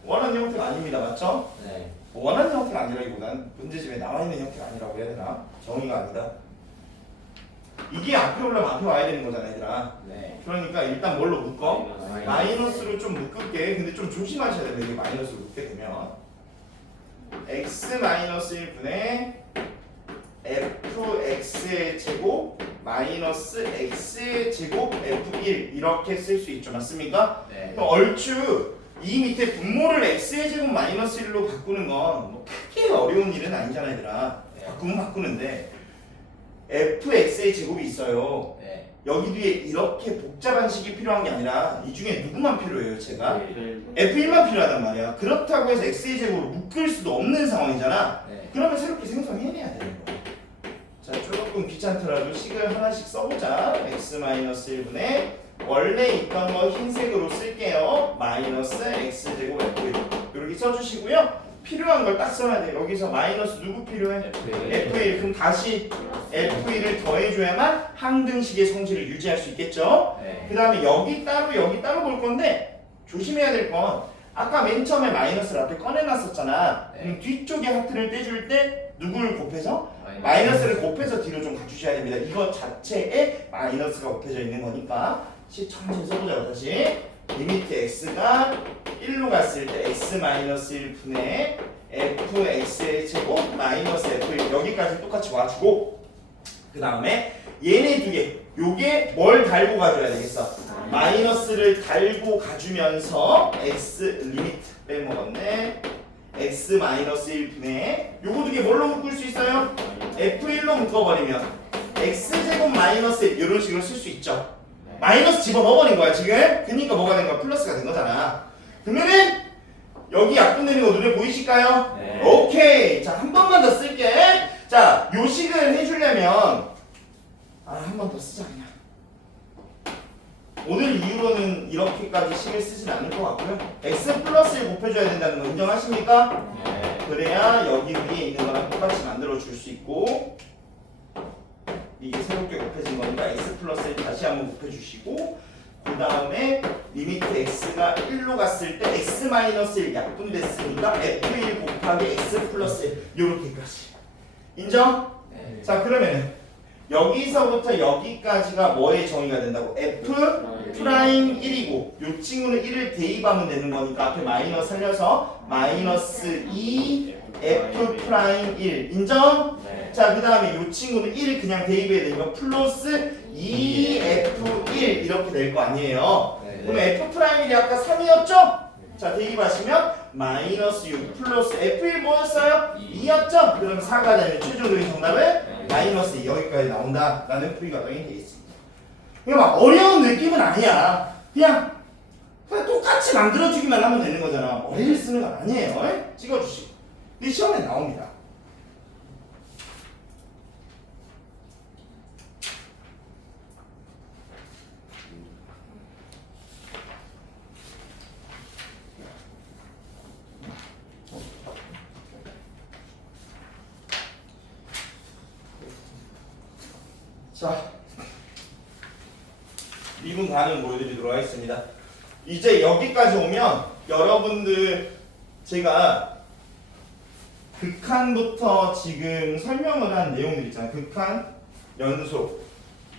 원하는 형태가 아닙니다. 맞죠? 네. 원하는 형태가 아니라기보다는 문제집에 나와있는 형태가 아니라고 해야 되나? 정의가 아니다. 이게 앞에 올라면 앞에 와야 되는 거잖아 얘들아. 네. 그러니까 일단 뭘로 묶어? 마이너스로 좀 묶을게. 근데 좀 조심하셔야 돼요. 이게 마이너스로 묶게 되면 x-1분의 fx의 제곱 마이너스 x 제곱 f1 이렇게 쓸 수 있죠. 맞습니까? 네. 그럼 얼추 이 밑에 분모를 x의 제곱 마이너스 1로 바꾸는 건 뭐 크게 어려운 일은 아니잖아 얘들아. 네. 바꾸면 바꾸는데 fx의 제곱이 있어요. 네. 여기 뒤에 이렇게 복잡한 식이 필요한 게 아니라 이 중에 누구만 필요해요 제가? 네. f1만 필요하단 말이야. 그렇다고 해서 x의 제곱으로 묶을 수도 없는 상황이잖아. 네. 그러면 새롭게 생성해내야 되는 거야. 자, 조금 귀찮더라도 식을 하나씩 써보자. x-1분의 원래 있던 거 흰색으로 쓸게요. 마이너스 x제곱 f1 이렇게 써주시고요. 필요한 걸 딱 써야 돼. 여기서 마이너스 누구 필요해? f1. 그럼 다시 f1을 더해줘야만 항등식의 성질을 유지할 수 있겠죠? 네. 그 다음에 여기 따로 볼 건데 조심해야 될 건 아까 맨 처음에 마이너스를 앞에 꺼내놨었잖아. 네. 그럼 뒤쪽에 하트를 떼줄 때 누구를 곱해서? 마이너스를 곱해서 뒤로 좀 가주셔야 됩니다. 이거 자체에 마이너스가 곱해져 있는 거니까 천천히 써보자고 다시. 리미트 x가 1로 갔을 때 x-1분의 fx의 제곱 마이너스 f1 여기까지 똑같이 와주고 그 다음에 얘네 두 개 요게 뭘 달고 가줘야 되겠어? 마이너스를 달고 가주면서 x 리미트 빼먹었네 x-1분의 요거 두 개 뭘로 묶을 수 있어요? f1로 묶어버리면 x제곱 마이너스 1 이런 식으로 쓸 수 있죠. 마이너스 집어넣어버린 거야 지금. 그러니까 뭐가 된 거야? 플러스가 된 거잖아. 그러면은 여기 약분되는 거 눈에 보이실까요? 네. 오케이. 자, 한 번만 더 쓸게. 자, 요 식을 해주려면 한 번 더 쓰자 그냥. 오늘 이후로는 이렇게까지 식을 쓰진 않을 것 같고요. x 플러스를 곱해줘야 된다는 거 인정하십니까? 네. 그래야 여기 위에 있는 거랑 똑같이 만들어 줄 수 있고 이게 새롭게 곱해진 거니까 x 플러스를 다시 한번 곱해주시고 그 다음에 리미트 x가 1로 갔을 때 x-1 약분됐으니까 f1 곱하기 x 플러스 1 요렇게까지 인정? 네. 자 그러면 여기서부터 여기까지가 뭐의 정의가 된다고? f 프라임 1이고 요 친구는 1을 대입하면 되는 거니까 앞에 마이너스 살려서 마이너스 2 f 프라임 1 인정? 네. 자 그 다음에 요 친구는 1을 그냥 대입해야 되니까 플러스 2f1 이렇게 될 거 아니에요. 네. 그럼 f 프라임 1이 아까 3이었죠? 자 대입하시면 마이너스 6 플러스 f1 뭐였어요? 2였죠? 그럼 4가 되면 최종적인 정답은 마이너스 2 여기까지 나온다 라는 풀이가 당연히 되겠습니다. 그냥 막 어려운 느낌은 아니야. 그냥 똑같이 만들어주기만 하면 되는 거잖아. 머리를 쓰는 건 아니에요. 찍어주시고 근데 시험에 나옵니다. 자, 미분 가능 보여드리도록 하겠습니다. 이제 여기까지 오면 여러분들 제가 극한부터 지금 설명을 한 내용들 있잖아요. 극한, 연속.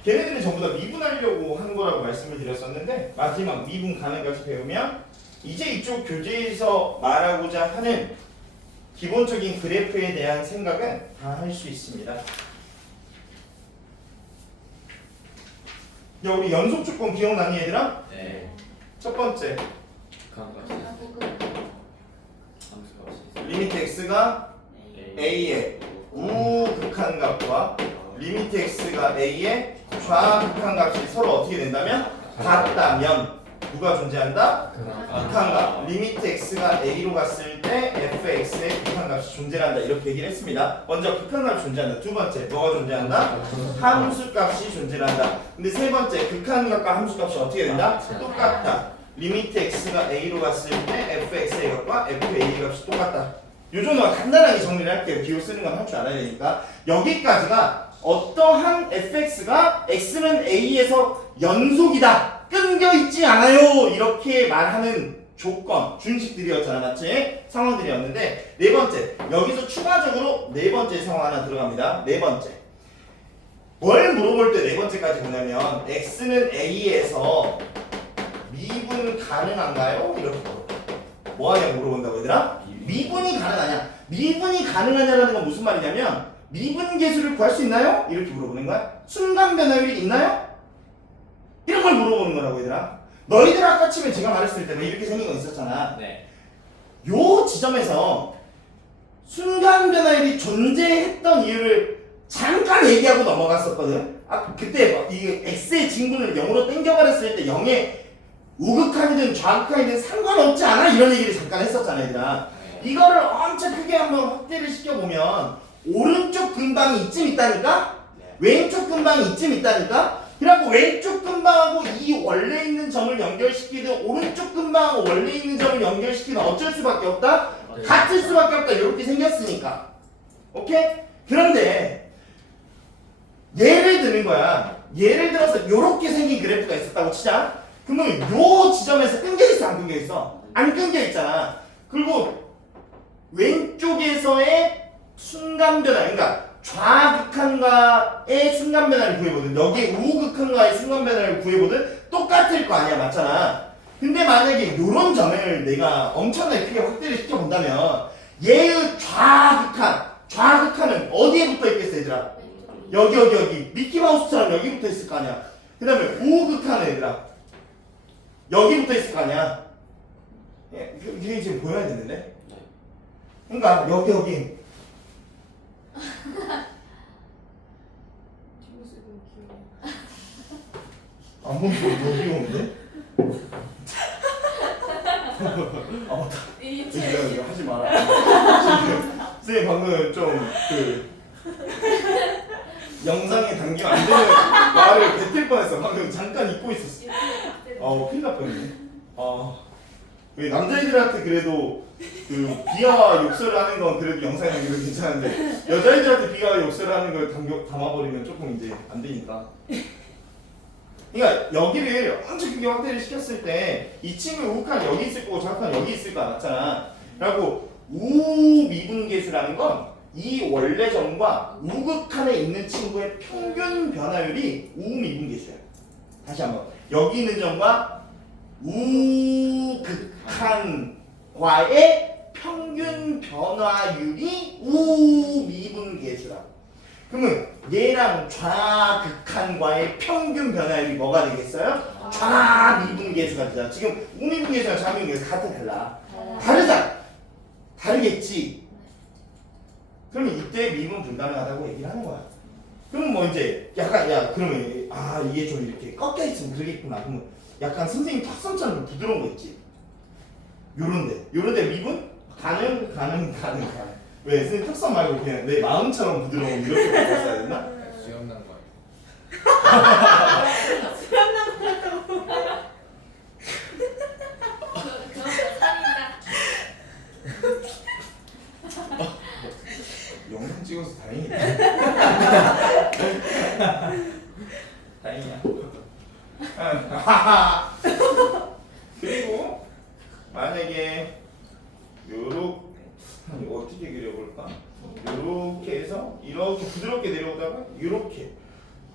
걔네들은 전부 다 미분하려고 한 거라고 말씀을 드렸었는데 마지막 미분 가능까지 배우면 이제 이쪽 교재에서 말하고자 하는 기본적인 그래프에 대한 생각은 다 할 수 있습니다. 야, 우리 연속 조건 기억나니 얘들아? 네. 첫 번째 리미트 x가 a의 우극한값과 리미트 x가 a의 좌극한값이 서로 어떻게 된다면? 같다면 누가 존재한다? 극한값 리미트 x가 a로 갔을 때 fx의 극한값이 존재한다 이렇게 얘기를 했습니다. 먼저 극한값이 존재한다. 두 번째 뭐가 존재한다? 함수값이 존재한다. 근데 세 번째 극한값과 함수값이 어떻게 된다? 똑같다. 리미트 x가 a로 갔을 때 fx의 값과 fa의 값이 똑같다. 요 정도만 간단하게 정리를 할게요. 기호 쓰는 건 할 줄 알아야 되니까. 여기까지가 어떠한 fx가 x는 a에서 연속이다. 끊겨 있지 않아요. 이렇게 말하는 조건, 준식들이었잖아. 맞지? 상황들이었는데 네 번째, 여기서 추가적으로 네 번째 상황 하나 들어갑니다. 네 번째. 뭘 물어볼 때 네 번째까지 보냐면 x는 a에서 미분 가능한가요? 이렇게 뭐 하냐고 물어본다고 얘들아? 미분이 가능하냐? 미분이 가능하냐라는 건 무슨 말이냐면 미분계수를 구할 수 있나요? 이렇게 물어보는 거야. 순간 변화율이 있나요? 이런 걸 물어보는 거라고 얘들아. 너희들 아까 치면 제가 말했을 때 뭐 이렇게 생긴 거 있었잖아. 네. 요 지점에서 순간 변화율이 존재했던 이유를 잠깐 얘기하고 넘어갔었거든. 아 그때 이 x의 진분을 0으로 땡겨버렸을 때 0의 우극한이든 좌극한이든 상관없지 않아? 이런 얘기를 잠깐 했었잖아 얘들아. 네. 이거를 엄청 크게 한번 확대를 시켜보면 오른쪽 근방이 이쯤 있다니까? 네. 왼쪽 근방이 이쯤 있다니까? 그래갖고 왼쪽 근방하고 이 원래 있는 점을 연결시키든 오른쪽 근방하고 원래 있는 점을 연결시키든 어쩔 수밖에 없다? 같을 수밖에 없다. 이렇게 생겼으니까. 오케이? 그런데 예를 드는 거야. 예를 들어서 이렇게 생긴 그래프가 있었다고 치자. 그러면 요 지점에서 끊겨있어 안 끊겨있어? 안 끊겨있잖아. 그리고 왼쪽에서의 순간 변화, 그러니까 좌극한과의 순간 변화를 구해보든 여기 우극한과의 순간 변화를 구해보든 똑같을 거 아니야, 맞잖아. 근데 만약에 요런 점을 내가 엄청나게 크게 확대를 시켜본다면 얘의 좌극한은 어디에 붙어 있겠어 얘들아? 여기 미키마우스처럼 여기 붙어 있을 거 아니야. 그 다음에 우극한은 얘들아 여기 붙어 있을 거 아니야. 이게 지금 보여야 되는데. 그러니까 여기 안 보면 너무 귀여운데? 아 맞다. 이거 하지 마라. 지금 쌤 방금 좀 영상에 담기면 안 되는 말을 뱉을 뻔했어. 방금 잠깐 잊고 있었어. 큰일 날 뻔했네. 남자애들한테 그래도 비하와 욕설을 하는 건 그래도 영상에 담기면 괜찮은데 여자애들한테 비하와 욕설을 하는 걸 담아버리면 조금 이제 안 되니까. 그러니까 여기를 엄청 크게 확대를 시켰을 때 이 친구의 우극한 여기 있을 거고 좌극한 여기 있을 거 알았잖아. 그리고 우미분계수라는 건 이 원래 점과 우극한에 있는 친구의 평균 변화율이 우미분계수야. 다시 한번 여기 있는 점과 우극한과의 평균 변화율이 우미분계수라. 그러면 얘랑 좌극한과의 평균 변화율이 뭐가 되겠어요? 좌미분계수가 되잖아. 지금 우미분계수랑 좌미분계수 같아 달라? 다르잖아. 다르겠지. 그러면 이때 미분 불가능하다고 얘기를 하는 거야. 그럼 뭐 이제 약간 그러면 이게 좀 이렇게 꺾여 있으면 그러겠구나. 그러면 약간 선생님 턱선처럼 부드러운 거 있지. 요런데 미분 가능. 왜 선생님 턱선 말고 그냥 내 마음처럼 부드러운 이렇게 바꿨어야 됐나? 수염난 거 영상 찍어서 다행이다. 다행이야. 그리고 만약에 요렇게 어떻게 그려볼까? 요렇게 해서 이렇게 부드럽게 내려오다가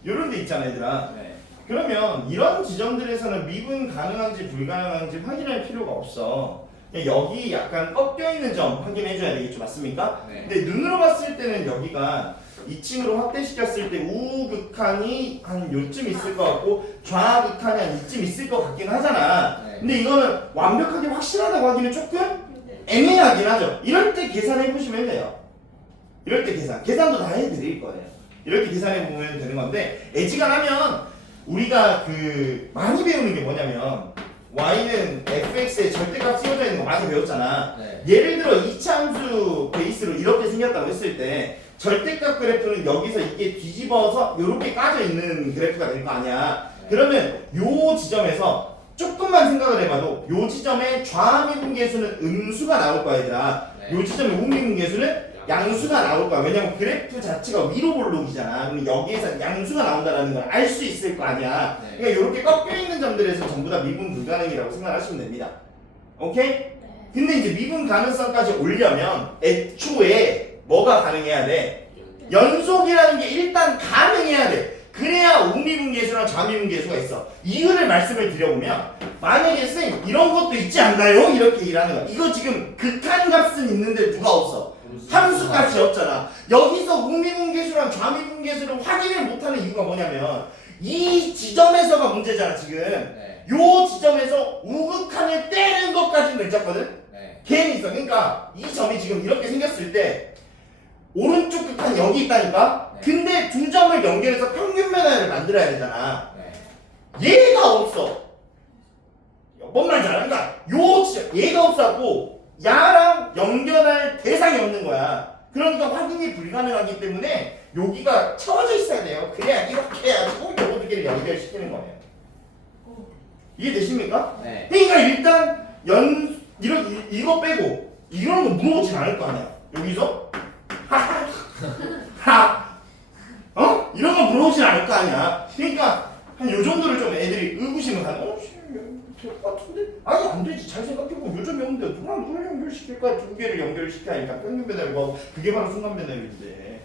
요런 데 있잖아 얘들아. 네. 그러면 이런 지점들에서는 미분 가능한지 불가능한지 확인할 필요가 없어. 그냥 여기 약간 꺾여 있는 점 확인해줘야 되겠죠, 맞습니까? 네. 근데 눈으로 봤을 때는 여기가 2층으로 확대시켰을 때 우극한이 한 요쯤 있을 것 같고 좌극한이 한 이쯤 있을 것 같긴 하잖아. 네. 근데 이거는 완벽하게 확실하다고 하기는 조금 애매하긴 하죠. 이럴 때 계산해 보시면 돼요. 이럴 때 계산도 다 해드릴 거예요. 이렇게 계산해 보면 되는 건데 애지간하면 우리가 많이 배우는 게 뭐냐면 y는 fx에 절대값 씌워져 있는 거 많이 배웠잖아. 네. 예를 들어 2차함수 베이스로 이렇게 생겼다고 했을 때 절대값 그래프는 여기서 이게 뒤집어서 이렇게 까져 있는 그래프가 될 거 아니야. 네. 그러면 요 지점에서 조금만 생각을 해봐도 요 지점에 좌미분계수는 음수가 나올 거야 얘들아. 네. 요 지점에 우미분계수는 양수가 나올 거야. 왜냐면 그래프 자체가 위로 볼록이잖아. 그럼 여기에서 양수가 나온다는 걸 알 수 있을 거 아니야. 네. 그러니까 이렇게 꺾여 있는 점들에서 전부 다 미분 불가능이라고 생각하시면 됩니다. 오케이? 근데 이제 미분 가능성까지 오려면 애초에 뭐가 가능해야 돼? 연속이라는 게 일단 가능해야 돼. 그래야 우미분계수랑 좌미분계수가 있어. 이유를 말씀을 드려보면 만약에 쌤 이런 것도 있지 않나요? 이렇게 일하는 거야. 이거 지금 극한 값은 있는데 누가 없어? 함수값이 없잖아. 여기서 우미분계수랑 좌미분계수를 확인을 못하는 이유가 뭐냐면 이 지점에서가 문제잖아 지금. 네. 요 지점에서 우극한을 떼는 것까지는 괜찮거든. 네. 개인이 있어. 그러니까 이 점이 지금 이렇게 생겼을 때 오른쪽 극한 여기 있다니까. 네. 근데 두 점을 연결해서 평균 변화를 만들어야 되잖아. 네. 얘가 없어. 뭔 말인지 알아? 그러니까 요 지점 얘가 없었고 야랑 연결할 대상이 없는 거야. 그러니까 확인이 불가능하기 때문에 여기가 채워져 있어야 돼요. 그래야 이렇게 해가지고 요거 두 개를 연결시키는 거예요. 이해되십니까? 네. 그러니까 일단 이거 빼고 이런 거 물어보진 않을 거 아니야. 여기서 이런 거 물어보진 않을 거 아니야. 그러니까 한 요 정도를 좀 애들이 의구심을 가지고 될 것 같은데? 아니 안 되지. 잘 생각해보면 요점이 없는데 누가 연결시킬 거야. 두 개를 연결시켜야 하니까 평균 변화율 하고 그게 바로 순간 변화율인데.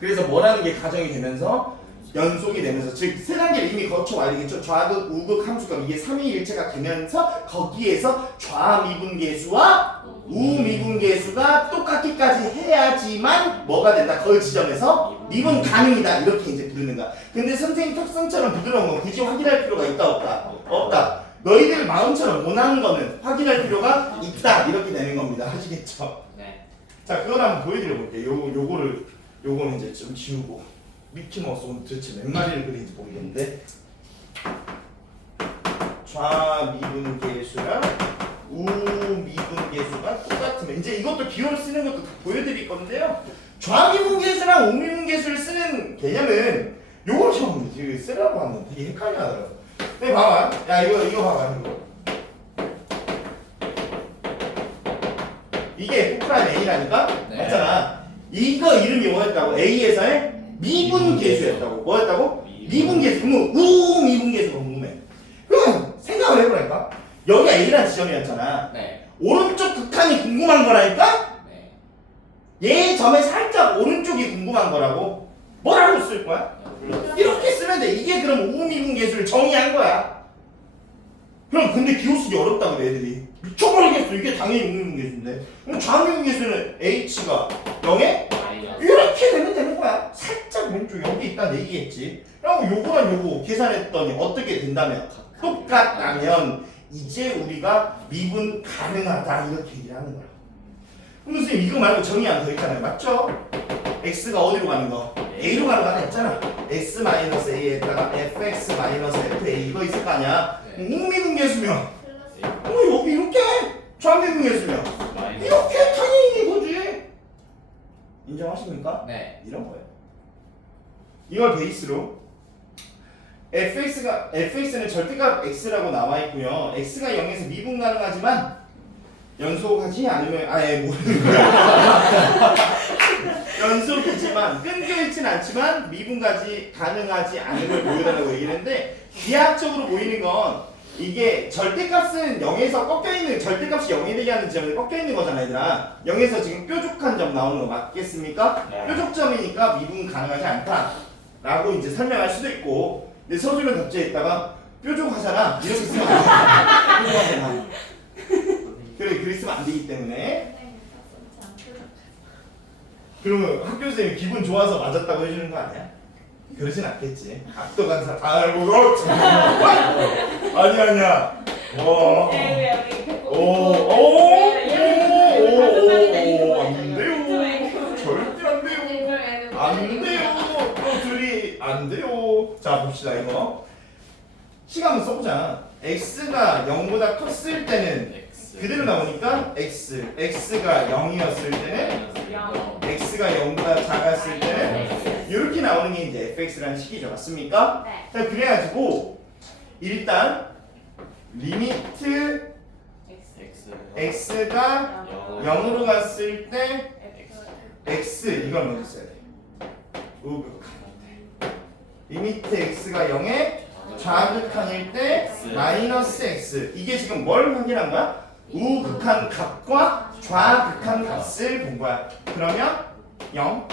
그래서 뭐라는 게 가정이 되면서 연속이 되면서 즉 세 단계를 이미 거쳐와야 되겠죠. 좌극, 우극, 함수가 이게 삼위일체가 되면서 거기에서 좌미분계수와 우미분계수가 똑같기까지 해야지만 뭐가 된다. 그 지점에서 미분 가능이다. 이렇게 이제 부르는 거야. 근데 선생님 특성처럼 부드러운 건 굳이 확인할 필요가 있다 없다? 없다. 너희들 마음처럼 원하는 거는 확인할 필요가 있다. 이렇게 되는 겁니다. 아시겠죠? 네. 자, 그걸 한번 보여드려 볼게요. 요거는 이제 좀 지우고. 미키마우스 오늘 도대체 몇 마리를 그리는지 모르겠는데. 좌미분계수랑 우미분계수가 똑같으면 이제 이것도 기호를 쓰는 것도 다 보여드릴 건데요. 좌미분계수랑 우미분계수를 쓰는 개념은 요걸 좀 지금 쓰라고 하면 되게 헷갈려 하더라고. 근데 봐봐. 야 이거 봐봐. 이게 F'A라니까? 네. 맞잖아. 이거 이름이 뭐였다고? A에서의 미분계수였다고. 뭐였다고? 미분계수. 그러면 우미분계수가 궁금해. 그럼 생각을 해보라니까. 여기가 A라는 지점이었잖아. 네. 오른쪽 극한이 궁금한 거라니까? 네. 얘 점에 살짝 오른쪽이 궁금한 거라고. 뭐라고 쓸 거야? 이렇게 쓰면 돼. 이게 그럼 우미분계수를 정의한 거야. 그럼 근데 기호 쓰기 어렵다고 그래 애들이. 미쳐버리겠어. 이게 당연히 우미분계수인데. 그럼 좌미분계수는 H가 0에 이렇게 되는 거야. 살짝 왼쪽 여기 있다는 얘기겠지. 그리고 요거랑 요거 계산했더니 어떻게 된다면 똑같다면 이제 우리가 미분 가능하다 이렇게 얘기를 하는 거야. 그럼 선생님 이거 말고 정의 안 더 있잖아요. 맞죠? x가 어디로 가는 거? a로 가는 거 하나 있잖아. x-a에다가 fx-fa 이거 있을 거 아니야. 우미분계수면 여기 이렇게 좌미분계수면 이렇게 당연히 이거지. 인정하십니까? 네. 이런 거예요. 이걸 베이스로 fx는 절대값 x라고 나와 있고요. x가 0에서 미분 가능하지만 연속하지 않으면 모르는 거야. 연속이지만 끊겨 있진 않지만 미분까지 가능하지 않은 걸 보여달라고 얘기했는데 기하학적으로 보이는 건 이게 절대값은 0에서 꺾여있는 절대값이 0이 되게 하는 지점에 꺾여있는 거잖아 얘들아. 0에서 지금 뾰족한 점 나오는 거 맞겠습니까? 네. 뾰족점이니까 미분 가능하지 않다 라고 이제 설명할 수도 있고 근데 서술은 덧제에다가 뾰족하잖아 이렇게 쓰면 안 돼. 뾰족하잖아. 그래 쓰면 안 되기 때문에 그러면 학교 선생님이 기분 좋아서 맞았다고 해주는 거 아니야? 그러진 않겠지. 악도간 사람 아이고 아니야. 오 안 돼요. 절대 안 돼요. 안 돼요. 또 둘이 안 돼요. 자 봅시다 이거. 시간 한번 써보자. x가 0보다 컸을 때는 그대로 나오니까 x가 0이었을 때는 x가 0보다 작았을 때는 이렇게 나오는 게 이제 fx라는 식이죠. 맞습니까? 네. 자 그래가지고 일단 리미트 x가 0으로 갔을 때 x 이걸 먼저 써야 돼. 우극한일 때 리미트 x가 0에 좌극한일 때 마이너스 x 이게 지금 뭘 확인한 거야? 우극한 값과 좌극한 값을 본 거야. 그러면 0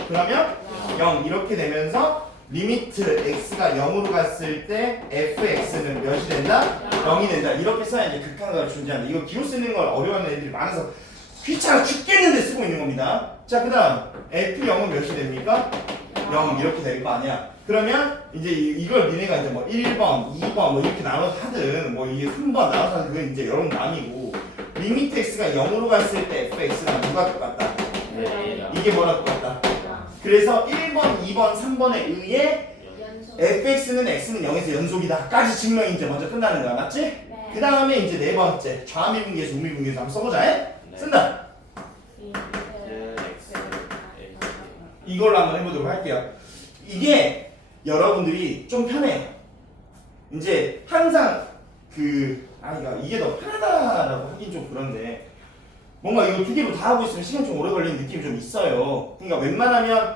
이렇게 되면서 리미트 x가 0으로 갔을 때 fx는 몇이 된다? 0이 된다. 이렇게 써야 이제 극한값을 존재한다. 이거 기호 쓰는 걸 어려워하는 애들이 많아서 귀찮아 죽겠는데 쓰고 있는 겁니다. 자, 그 다음 F0은 몇이 됩니까? 0 이렇게 될 거 아니야. 그러면 이제 이걸 니네가 이제 뭐 1번, 2번 뭐 이렇게 나눠서 하든 뭐 이게 3번 나눠서 하든 그건 이제 여러분 남이고 리미트 x가 0으로 갔을 때 fx랑 누가 똑같다? 이게 뭐랑 똑같다? 그래서 1번, 2번, 3번에 의해 fx는 x는 0에서 연속이다 까지 증명이 이제 먼저 끝나는 거야. 맞지? 그 다음에 이제 네 번째 좌미분계수, 우미분계수 한번 써보자. 쓴다. 이걸로 한번 해보도록 할게요. 이게 여러분들이 좀 편해요. 이제 항상 이게 더 편하다라고 하긴 좀 그런데 뭔가 이거 두 개로 다 하고 있으면 시간 좀 오래 걸리는 느낌이 좀 있어요. 그러니까 웬만하면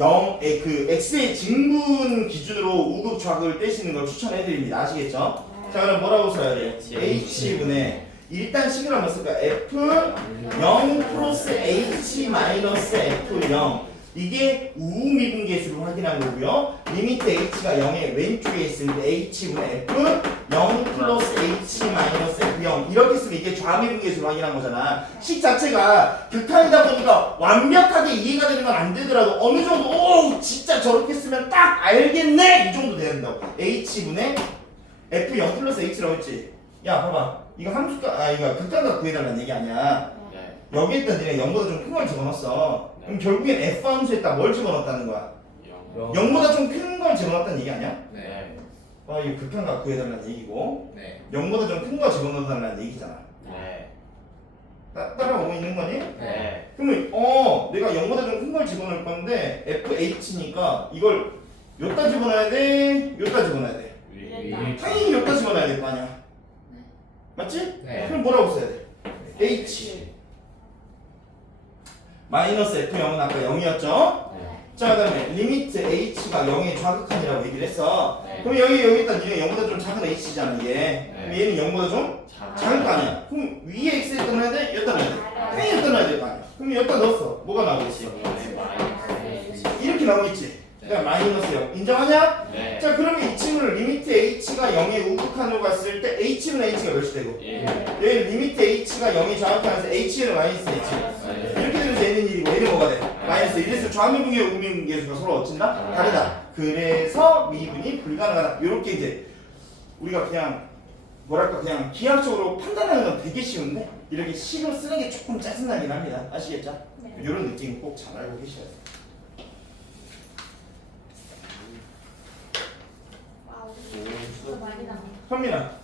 x의 증분 기준으로 우극 좌극을 떼시는 걸 추천해드립니다. 아시겠죠? 자, 그럼 뭐라고 써야 돼요? h분의 일단 식을 한번 쓸까? f0 플러스 h 마이너스 f0 이게 우미분계수를 확인한 거고요. 리미트 h가 0의 왼쪽에 있을 때 h분의 f0 플러스 h 마이너스 f0 이렇게 쓰면 이게 좌미분계수를 확인한 거잖아. 식 자체가 극한이다 보니까 완벽하게 이해가 되는 건 안 되더라도 어느 정도 오 진짜 저렇게 쓰면 딱 알겠네 이 정도 돼야 된다고. h분의 f0 플러스 h라고 했지. 야 봐봐 이거 함수가 이거 극한각 구해달라는 얘기 아니야. 여기에다 니네 0보다 좀 큰 걸 집어넣었어. 그럼 결국엔 f 함수에다 뭘 집어넣었다는 거야? 0보다 좀 큰 걸 집어넣었다는 얘기 아니야? 네. 이거 극한각 구해달라는 얘기고 네. 0보다 좀 큰 거 집어넣어달라는 얘기잖아. 네. 따라오고 있는 거니? 네. 그러면 내가 0보다 좀 큰 걸 집어넣을 건데 fh니까 이걸 여기다 집어넣어야 돼? 여기다 집어넣어야 돼? 당연히 여기다 집어넣어야 될 거 아니야. 맞지? 네. 그럼 뭐라고 써야 돼? h 마이너스 f0은 아까 0이었죠? 자, 그 다음에 리미트 h가 0의 좌극한이라고 얘기를 했어. 그럼 여기다 니네 0보다 좀 작은 h잖아 이게. 그럼 얘는 0보다 좀 작을 거 아니야. 그럼 위에 x에 떠나야 돼? 여기다 넣어야 돼? 당연히 떠나야 될 거 아니야. 그럼 여기다 넣었어. 뭐가 나오겠지? 이렇게 나오겠지? 그러니까 마이너스 0 인정하냐? 네. 자, 그러면 이 친구를 리미트 h가 0의 우극한으로 갔을 때 h는 h가 몇이 되고 얘 리미트 h가 0의 좌극한에서 h는 마이너스 h 이렇게 되면서 얘는 1이고 얘는 뭐가 돼? 마이너스 1에서 좌미분계 우미분계수가 서로 어찐다? 다르다. 그래서 미분이 불가능하다. 이렇게 이제 우리가 그냥 뭐랄까 그냥 기하학적으로 판단하는 건 되게 쉬운데 이렇게 식을 쓰는 게 조금 짜증나긴 합니다. 아시겠죠? 이런 느낌 꼭 잘 알고 계셔야 돼요. 현민아